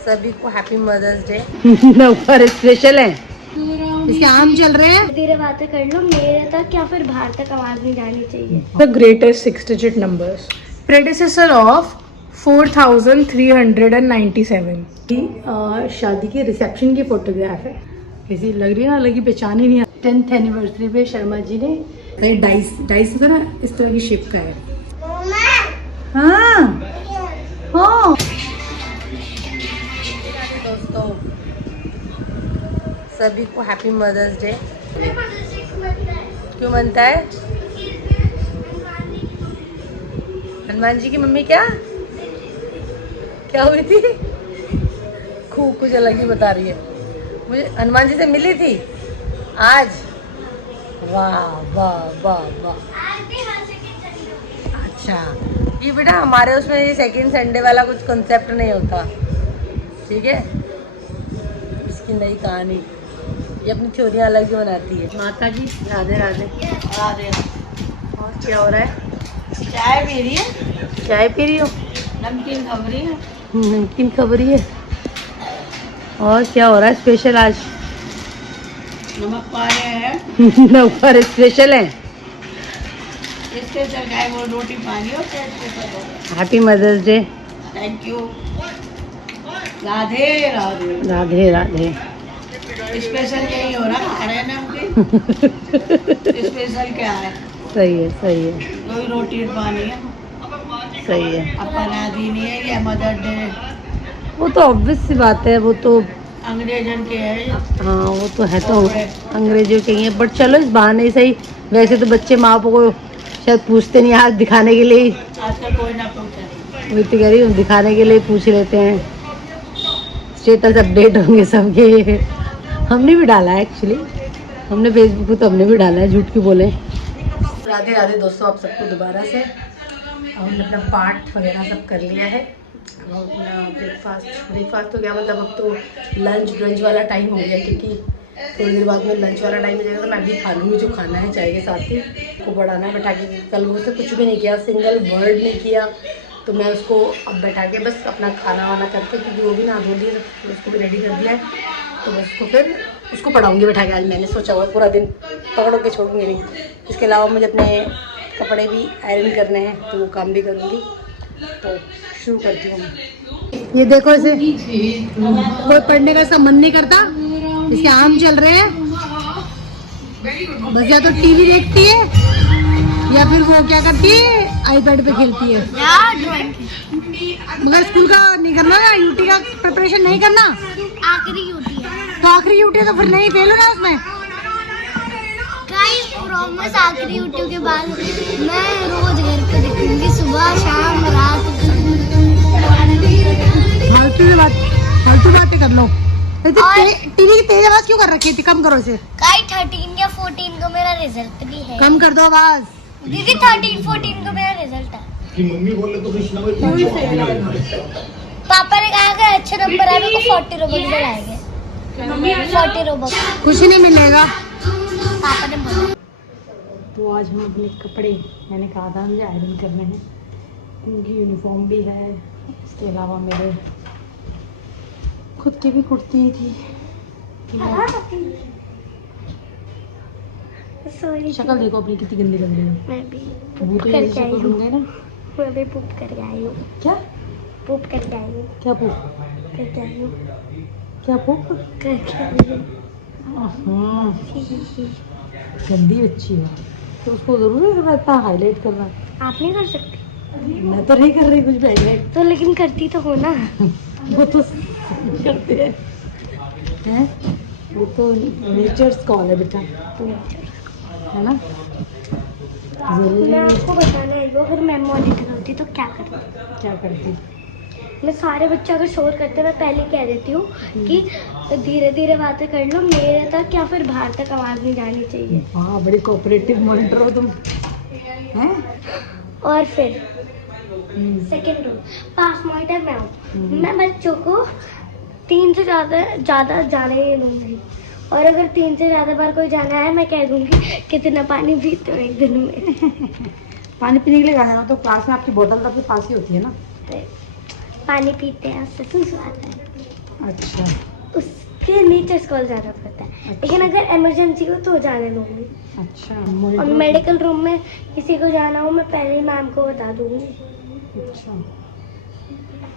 सभी को happy mother's day. ऊपर स्पेशल है, इसके आम चल रहे हैं। धीरे बातें कर लो, मेरे तक या फिर बाहर तक आवाज नहीं जानी चाहिए। The greatest 6 digit numbers, predecessor of 4397। शादी के रिसेप्शन की फोटोग्राफ है। कैसी लग रही है ना, लगी पहचान ही नहीं। 10th एनिवर्सरी पे शर्मा जी ने डाइस होता ना, इस तरह की शेप का है। हाँ हाँ दोस्तों सभी को हैप्पी मदर्स डे। क्यों मनता है? हनुमान जी की मम्मी क्या हुई थी? खूब कुछ अलग ही बता रही है। मुझे हनुमान जी से मिली थी आज। वाह वाह वाह वाह। अच्छा ये बेटा हमारे उसमें ये सेकंड संडे वाला कुछ कॉन्सेप्ट नहीं होता, ठीक है। इसकी नई कहानी, ये अपनी थ्योरियाँ अलग ही बनाती है। माता जी राधे राधे। राधे। और क्या हो रहा है? चाय पी रही है। चाय पी रही हो? नमकीन खबरी है। नमकीन खबरी है। और क्या हो रहा है स्पेशल आज? नमक पारे हैं। ऊपर स्पेशल है। स्पेशल है वो, रोटी पानी और happy mother's day. Thank you. Radhe Radhe. Radhe Radhe. Special यही हो रहा है नमकीन। स्पेशल क्या है? सही है सही है कोई रोटी पानी है। सही है। अपन आदि नहीं है ये मदर डे। वो तो ऑब्वियस सी बात है, वो तो अंग्रेजन के है ये। हाँ वो तो है, तो अंग्रेजों के ही है। बट चलो इस बहाने सही। वैसे तो बच्चे माँ को शायद पूछते नहीं, हाथ दिखाने के लिए ही। आजकल कोई ना पूछे। वही तो कह रही हूँ, दिखाने के लिए पूछ लेते हैं। स्टेटस अपडेट होंगे सबके। हमने भी डाला है एक्चुअली, हमने फेसबुक पे तो हमने भी डाला है, झूठ क्यों बोले। राधे राधे दोस्तों, आप सबको दोबारा से। हमने अपना पाठ वगैरह सब कर लिया है। अब हम अपना ब्रेकफास्ट तो क्या मतलब, अब तो लंच ब्रंच वाला टाइम हो गया, क्योंकि थोड़ी देर बाद में लंच वाला टाइम हो जाएगा। तो मैं भी खा लूँगी जो खाना है चाय के साथ ही। को बढ़ाना है बैठा के, कल वो से कुछ भी नहीं किया, सिंगल वर्ड नहीं किया। तो मैं उसको अब बैठा के बस अपना खाना वाना करके, क्योंकि वो भी नहा धो लिया, तो उसको भी रेडी कर दिया है। तो बस उसको फिर उसको पढ़ाऊँगी बैठा के। आज मैंने सोचा हुआ पूरा दिन पकड़ो के छोड़ूंगी नहीं। इसके अलावा मुझे अपने कपड़े भी आयरन करने हैं, तो वो काम भी करूँगी। तो शुरू करती हूँ। ये देखो, इसे कोई पढ़ने का सब मन नहीं करता, इसके आम चल रहे हैं। बस या तो टीवी देखती है या फिर वो क्या करती है, आईपैड पे खेलती है। मगर स्कूल का नहीं करना ना, यूटी का प्रिपरेशन नहीं करना। आखिरी यूटी है तो आखिरी यूटी है तो फिर नहीं फेल होना उसमें। गाइस प्रॉमिस, आखिरी यूटी के बाद मैं रोज घर पे दिखूंगी, सुबह शाम रात। फालतू बातें कर लो। टीवी की तेज आवाज क्यों कर रखी थी? कम करो इसे। गाइस 13 या 14 को मेरा रिजल्ट भी है। कम कर दो आवाज। दीदी 13-14 को मेरा रिजल्ट है। मम्मी बोले तो कृष्णा पापा ने कहा कि अच्छे नंबर आए तो 40 रोबक दिलाएंगे। 40 रोबक कुछ नहीं मिलेगा। पापा ने बोला। तो आज हम अपने कपड़े, मैंने कहा था मुझे आयरन करने हैं, उनकी यूनिफॉर्म भी है। इसके अलावा मेरे खुद की भी कुर्ती थी। शक्ल देखो अपनी कितनी गंदी लग रही है। मैं भी वो तो ये शक्ल बन गई ना। मैं भी पूप करके आई हूँ। क्या पूप करके आई हूँ। क्या पूछ? करके आई हूँ। क्या पूछ? करके आई हूँ। हाँ गंदी बच्ची है, तो उसको जरूर है इतना हाईलाइट करना। आप नहीं कर सकती? मैं तो नहीं कर रही कुछ भी हाईलाइट। तो लेकिन करती तो हो ना। वो तो करते हैं, वो तो नेचर्स कॉल है बेटा, है ना। मैं आपको बताना है, वो अगर मैम मॉनिटर होती तो क्या करती? क्या करती? मैं सारे बच्चे अगर शोर करते, मैं पहले कह देती हूँ कि धीरे धीरे बातें कर लो, मेरे तक या फिर बाहर तक आवाज़ नहीं जानी चाहिए। हाँ बड़ी कोऑपरेटिव मॉनिटर हो तुम, हैं? और फिर सेकेंड रूल, पास मॉनिटर मैं हूँ। मैं बच्चों को 3 से ज़्यादा जाने नहीं दूँगी, और अगर 3 से ज़्यादा बार कोई जाना है, मैं कह दूँगी कितना पानी पीते हो एक दिन में। पानी पीने के लिए जाना है तो क्लास में आपकी बोतल तो आपके पास ही होती है ना। पानी पीते हैं उससे सुसु आता है, अच्छा उसके नीचे स्कूल जाना पड़ता है। लेकिन अगर इमरजेंसी हो तो जाने दूंगी। अच्छा। और मेडिकल रूम में किसी को जाना हो मैं पहले ही मैम को बता दूंगी, अच्छा,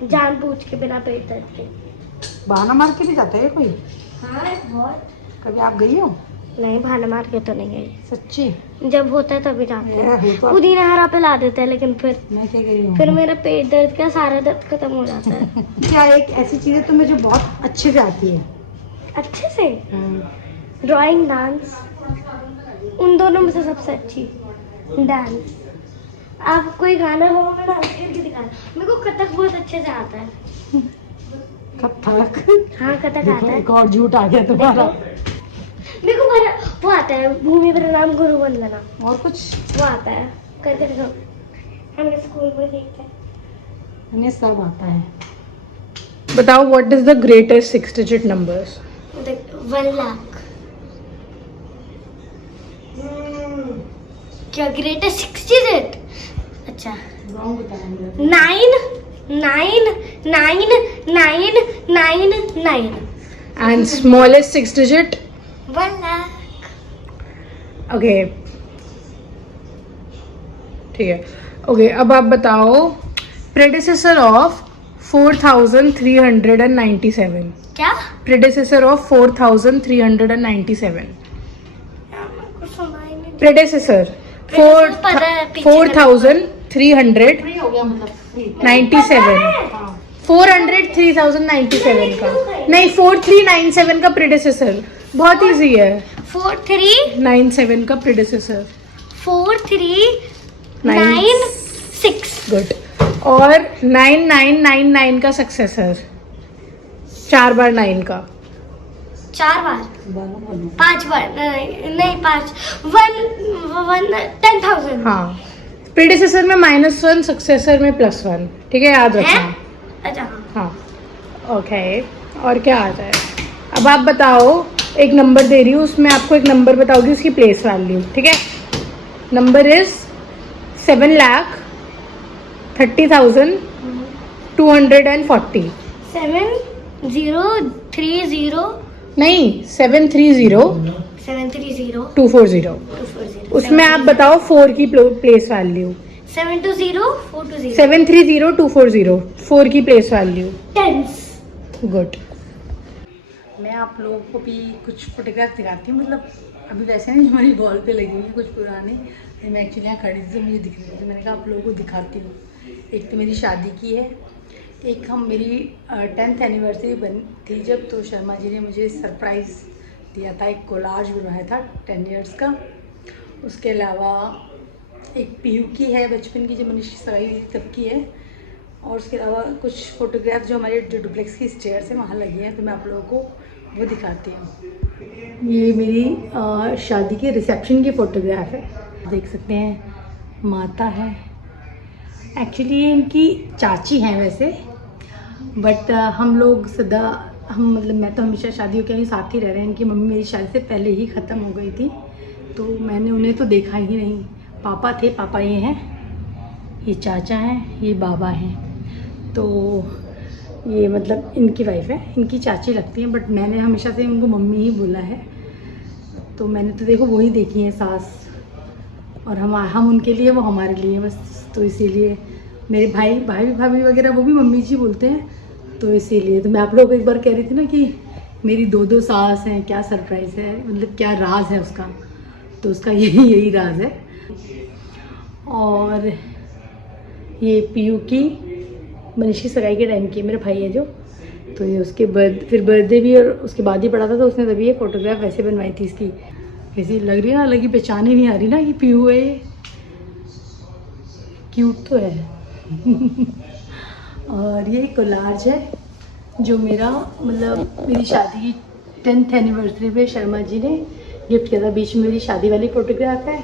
जानबूझ के, बिना पेट दर्द के। बहाना मार के भी जाता है कोई? हाँ बहुत। कभी आप गई हो? नहीं, बहाना मार के तो नहीं गई। सच्ची? जब होता है तभी जाते हैं। हो तो खुद ही नहरा पे ला देते हैं, लेकिन फिर मैं क्या गई हूँ? फिर मेरा पेट दर्द का सारा दर्द खत्म हो जाता है। क्या एक ऐसी चीज़ है तुम्हें जो बहुत अच्छे से आती है? अच्छे से ड्राइंग, डांस, उन दोनों में से सबसे अच्छी डांस। आप कोई गाना हो मैं डांस करके दिखाना। मेरे को कथक बहुत अच्छे से आता है। कथक? हाँ कथक देखो, आता है। एक और झूठ आ गया तुम्हारा। मेरे को वो आता है, भूमि प्रणाम गुरु वंदना, और कुछ? वो आता है, करके दिखाओ। हमने स्कूल में सीखते हैं। इन्हें सब आता है। बताओ what is the greatest 6 digit numbers? 1 lakh. क्या ग्रेटेस्ट 6 डिजिट? अच्छा, रॉन्ग बताया। 9 and smallest 6 digit? 1 lakh. Okay, ठीक है। ओके, अब आप बताओ प्रेडिसेसर ऑफ 4397। क्या? Predecessor of 4397। कुछ सुनाई नहीं दिया। प्रेडिसेसर Predecessor पता है, पीछे 4397 हो गया मतलब free। 3097 का, नहीं 4397 का प्रेडिसेसर। बहुत इजी है। 4397 का प्रेडिसेसर। 4396। गुड। और 9999 का सक्सेसर, 4 बार 9 का। 4 बार, 5 बार, नहीं 5, 10,000। हाँ, प्रेडिसेसर में -1, सक्सेसर में +1। ठीक है, याद रखना। हैं? अच्छा हाँ। हाँ, ओके। और क्या आता है? अब आप बताओ, एक नंबर दे रही हूँ, उसमें आपको एक नंबर बताओगी, उसकी प्लेस वैल्यू। ठीक है, नंबर इज 7,30,240। 7030 नहीं, 730 730 240। 240। उसमें आप बताओ 4 की प्लेस वैल्यू। 720 420। 730 240, 4 की प्लेस वैल्यू। टेंस। गुड। मैं आप लोगों को भी कुछ फोटोग्राफ दिखाती हूँ, मतलब अभी वैसे नहीं, जो मेरी वॉल पे लगी हुई है कुछ पुरानी। मैं एक्चुअली यहाँ खड़ी थी तो मुझे दिख रही थी, तो मैंने कहा आप लोगों को दिखाती हूँ। एक तो मेरी शादी की है, एक हम मेरी 10th एनिवर्सरी बनी थी जब, तो शर्मा जी ने मुझे सरप्राइज़ दिया था, एक कोलाज बनवाया था 10 इयर्स का। उसके अलावा एक पीयू की है बचपन की, जो मनीषी सगाई हुई तब की है। और उसके अलावा कुछ फ़ोटोग्राफ जो हमारे जो डुप्लेक्स की स्टेयर्स हैं वहाँ लगी हैं, तो मैं आप लोगों को वो दिखाती हूँ। ये मेरी शादी के रिसेप्शन की फ़ोटोग्राफ है, देख सकते हैं। माता है, एक्चुअली ये इनकी चाची हैं वैसे, बट हम लोग सदा मतलब मैं तो हमेशा शादियों के साथ ही रह रहे हैं। इनकी मम्मी मेरी शादी से पहले ही ख़त्म हो गई थी, तो मैंने उन्हें तो देखा ही नहीं। पापा थे, पापा ये हैं, ये चाचा हैं, ये बाबा हैं। तो ये मतलब इनकी वाइफ है, इनकी चाची लगती हैं, बट मैंने हमेशा से उनको मम्मी ही बोला है। तो मैंने तो देखो वही देखी है सास, और हम उनके लिए, वो हमारे लिए बस। तो इसीलिए मेरे भाई भाभी वगैरह वो भी मम्मी जी बोलते हैं, तो इसीलिए। तो मैं आप लोगों को एक बार कह रही थी ना कि मेरी 2 सास हैं, क्या सरप्राइज़ है, मतलब क्या राज है उसका, तो उसका यही राज है। और ये पीयू की मनीषी सगाई के टाइम की मेरे भाई है जो, तो ये उसके फिर बर्थडे भी और उसके बाद ही पड़ा था, तो उसने तभी ये फ़ोटोग्राफ वैसे बनवाई थी इसकी। कैसी लग रही है ना, लगी पहचान ही नहीं आ रही ना कि पीयू है ये। क्यूट तो है। और ये कोलाज है जो मेरा मतलब मेरी शादी की 10th एनिवर्सरी पे शर्मा जी ने गिफ्ट किया था। बीच में मेरी शादी वाली फ़ोटोग्राफ है।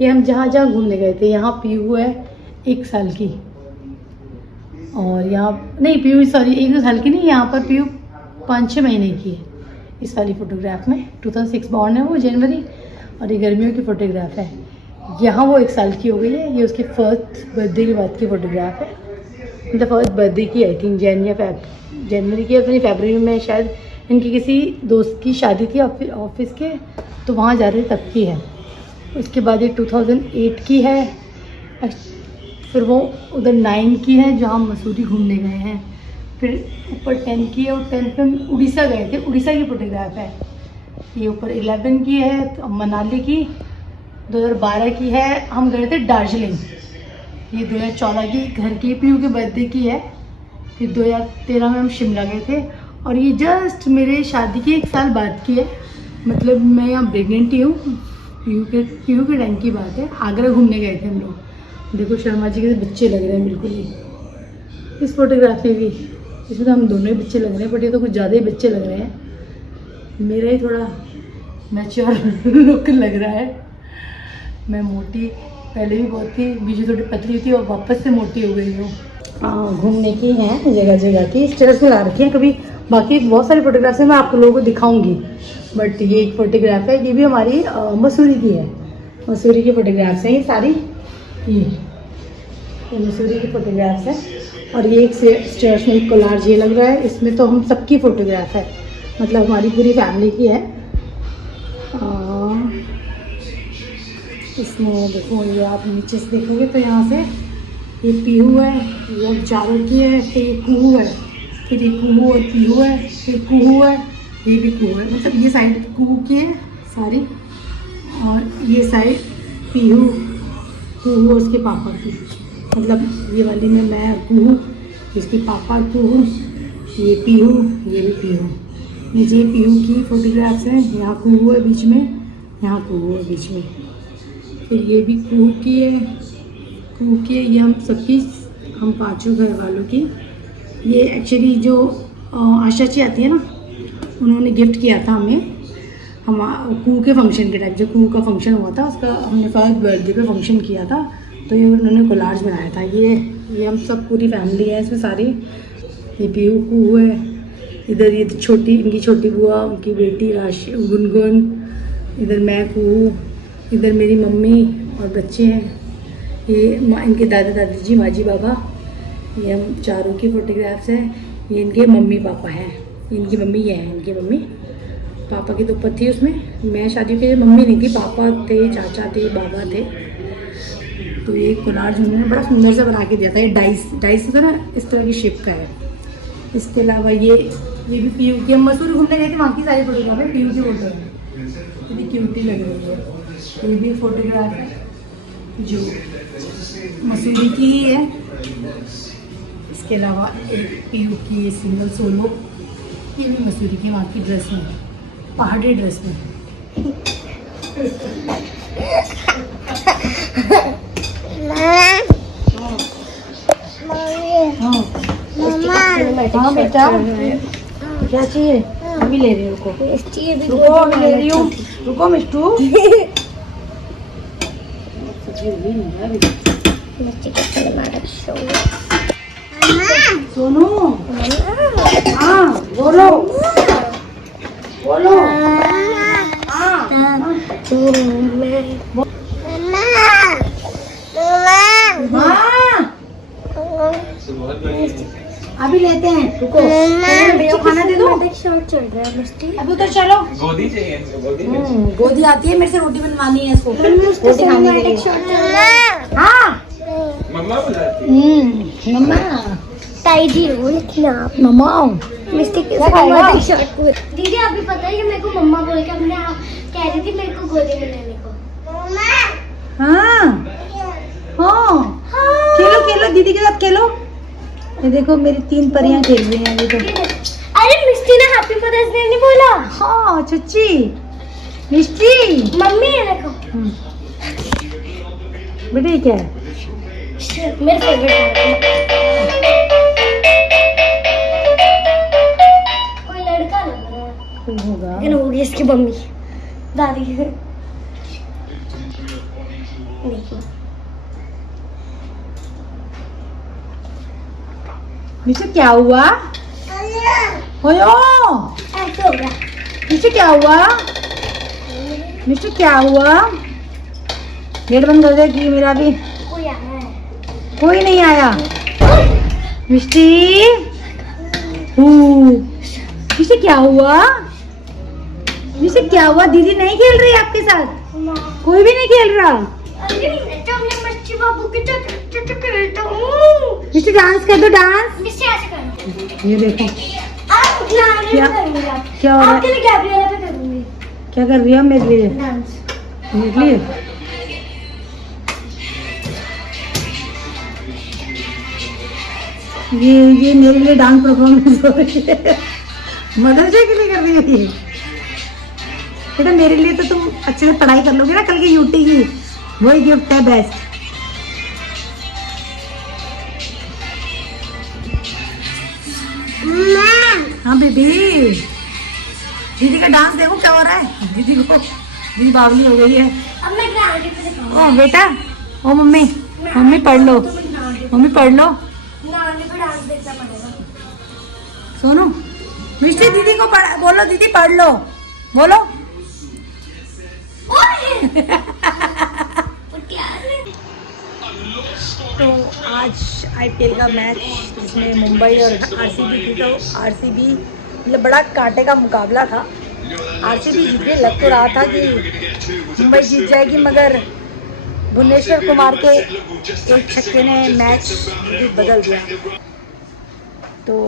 ये हम जहाँ जहाँ घूमने गए थे। यहाँ पीयू है 1 साल की, और यहाँ नहीं पीयू, सॉरी 1 साल की नहीं, यहाँ पर पीयू 5-6 महीने की है इस वाली फ़ोटोग्राफ में। 2006 बॉर्न है वो, जनवरी, और ये गर्मियों की फ़ोटोग्राफ है। यहाँ वो 1 साल की हो गई है। ये उसकी फर्स्ट बर्थडे के बाद की फ़ोटोग्राफ है। मतलब फर्स्ट बर्थडे की आई थिंक जनवरी की, अपनी फरवरी में शायद इनकी किसी दोस्त की शादी थी ऑफिस के, तो वहाँ जा रहे तब की है। उसके बाद ये 2008 की है, फिर वो उधर 9 की है जहाँ हम मसूरी घूमने गए हैं, फिर ऊपर 10 की है और 10 में हम उड़ीसा गए थे, उड़ीसा की फोटोग्राफ है। ये ऊपर 11 की है तो मनाली की, 2012 की है हम गए थे दार्जिलिंग, ये 2014 की घर की पीयू के बर्थडे की है, फिर 2013 में हम शिमला गए थे, और ये जस्ट मेरे शादी की 1 साल बाद की है, मतलब मैं यहाँ प्रेगनेंट ही हूँ, पीयू के टाइम की बात है। आगरा घूमने गए थे हम लोग। देखो शर्मा जी के बच्चे लग रहे हैं बिल्कुल ही इस फोटोग्राफ में भी, इसमें तो हम दोनों ही बच्चे लग रहे हैं, बट ये तो कुछ ज़्यादा ही बच्चे लग रहे हैं। मेरा ही थोड़ा मैच्योर लुक लग रहा है। मैं मोटी पहले भी बहुत थी, बीच में थोड़ी पतली थी और वापस से मोटी हो गई हूँ। घूमने की हैं जगह जगह की, इस तरह से ला रखी हैं कभी, बाकी बहुत सारी फोटोग्राफ्स मैं आप लोगों को दिखाऊंगी, बट ये एक फ़ोटोग्राफ है, ये भी हमारी मसूरी की है। मसूरी की फ़ोटोग्राफ्स हैं ये सारी, ये मसूरी की फ़ोटोग्राफ्स हैं। और ये एक स्टेयर्स में एक कोलाज ये लग रहा है, इसमें तो हम सबकी फ़ोटोग्राफ है, मतलब हमारी पूरी फैमिली की है। इसमें देखो ये आप नीचे से देखोगे तो यहाँ से ये पीहू है, ये चारों की है, फिर ये कुहू है, फिर ये कुहू और पीहू है, फिर कुहू है, ये भी कुहू है, मतलब ये साइड कुहू की है सारी, और ये साइड पीहू कुहू और उसके पापा की, मतलब ये वाली में मैं कुहू, इसके पापा कुहू, ये पीहू, ये भी पीहू। नीचे पीहू की फोटोग्राफ्स हैं, यहाँ कुहू है बीच में, यहाँ कुहू है बीच में, फिर ये भी कुहू की है, कुहू की है, ये हम सबकी, हम पाँचों घर वालों की। ये एक्चुअली जो आशा जी आती है ना, उन्होंने गिफ्ट किया था हमें, हम कुहू के फंक्शन के टाइम, जो कुहू का फंक्शन हुआ था उसका हमने फर्स्ट बर्थडे पे फंक्शन किया था, तो ये उन्होंने कोलाज बनाया था। ये हम सब पूरी फैमिली है इसमें सारी। ये पीहू कुहू है, इधर ये छोटी, इनकी छोटी बुआ, उनकी बेटी राशि गुनगुन, इधर मैं कुहू, इधर मेरी मम्मी और बच्चे हैं, ये इनके दादा दादी जी, माँ जी बाबा, ये हम चारों की फ़ोटोग्राफ्स हैं। ये इनके मम्मी पापा हैं, इनकी मम्मी ये हैं, इनकी मम्मी, पापा की तो थी उसमें, मैं शादी के मम्मी नहीं थी, पापा थे, चाचा थे, बाबा थे। तो ये कोलाज उन्होंने बड़ा सुंदर से बना के दिया था, ये डाइस होता है ना, इस तरह की शेप का है। इसके अलावा ये भी पीयू की, हम मसूरी घूमने गए थे, वहाँ की सारी फोटोग्राफ है, पीयू की फोटो है, इतनी क्यूटी लग रही है। ये भी फोटोग्राफ है जो मसूरी की ही है। इसके अलावा एक पीयू की ये सिंगल सोलो, ये भी मसूरी की, वहाँ की ड्रेस में, पहाड़ी ड्रेस में। हाँ बेटा, क्या चाहिए? अभी ले रही हूँ, रुको अभी ले रही हूँ, रुको मिष्टू। सोनू, हाँ बोलो बोलो, अभी लेते हैं, रुको भैया खाना दे दो। शॉर्ट चल रहा है मिस्टी, अभी उधर चलो। गोदी चाहिए, गोदी आती है, मेरे से रोटी बनवानी है इसको, रोटी खाने के लिए। शॉर्ट चल रहा है। हाँ मम्मा बुलाती। मम्मा, ताई जी लिखना मम्मा मिस्टी के क्या खाएगा? दीदी अभी पता है कि मेरे को मम्मा बोल के अपने कह रही थी मेरे को गोदी में लेने को। हाँ हाँ, खेलो खेलो, दीदी के साथ खेलो। ये देखो मेरी 3 परियां खेल रही हैं ये तो। अरे मिस्टी ने हैप्पी मदर्स डे नहीं बोला। हाँ चच्ची, मिष्टी, मम्मी है देखो, बेटा ये क्या है? मेरे फेवरेट है। कोई लड़का लग रहा है, कोई होगा। लेकिन होगी इसकी मम्मी दादी। देखो नीचे क्या हुआ? होयो, ऐसे हो गया। नीचे क्या हुआ? नीचे क्या हुआ? गेट बंद कर दे कि मेरा भी। कोई आया है। कोई नहीं आया। मिष्टी मिष्टी क्या हुआ? मिष्टी क्या हुआ? दीदी नहीं खेल रही आपके साथ? कोई भी नहीं खेल रहा? मच्छी बाबू के साथ खेलता हूँ। मिष्टी डांस कर दो, डांस। मिस्टर ऐसे करो। ये देखो आप क्या क्या हो रहा है? आपके लिए गैब्रिएला पे करूंगी क्या कर रही है मेरे लिए? डांस। मेरे लिए ये मेरे लिए डांस परफॉर्मेंस हो रही है। मदरसे के लिए कर रही है ये? बेटा मेरे लिए तो तुम अच्छे से पढ़ाई कर लोगे ना, कल की यूटी की वही गिफ्ट है बेस्ट। हाँ बेबी, दीदी का डांस देखो क्या हो रहा है। दीदी बावली हो गई है। अब मैं ग्राउंड पे दिखाऊंगी। ओ बेटा, ओ मम्मी, मम्मी पढ़ लो, मम्मी पढ़ लो। ग्राउंड पे डांस देखना पड़ेगा। सोनू, मिष्टी दीदी को बोलो, दीदी पढ़ लो, बोलो। तो आज आईपीएल का मैच जिसमें मुंबई और आरसीबी थी, तो आरसीबी मतलब बड़ा कांटे का मुकाबला था। आरसीबी जीत गई, लग तो रहा था कि मुंबई जीत जाएगी, मगर भुवनेश्वर कुमार के एक छक्के ने मैच बदल दिया। तो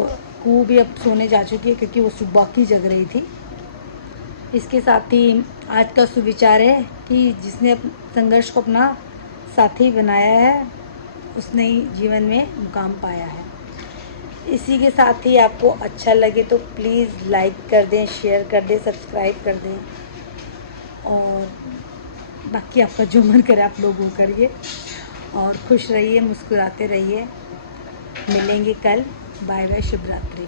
कू भी अब सोने जा चुकी है क्योंकि वो सुबह की जग रही थी। इसके साथ ही आज का सुविचार है कि जिसने संघर्ष को अपना साथी बनाया है उसने ही जीवन में मुकाम पाया है। इसी के साथ ही आपको अच्छा लगे तो प्लीज़ लाइक कर दें, शेयर कर दें, सब्सक्राइब कर दें, और बाकी आपका जो मन करे आप लोग वो करिए, और खुश रहिए, मुस्कुराते रहिए। मिलेंगे कल। बाय बाय, शुभ रात्रि।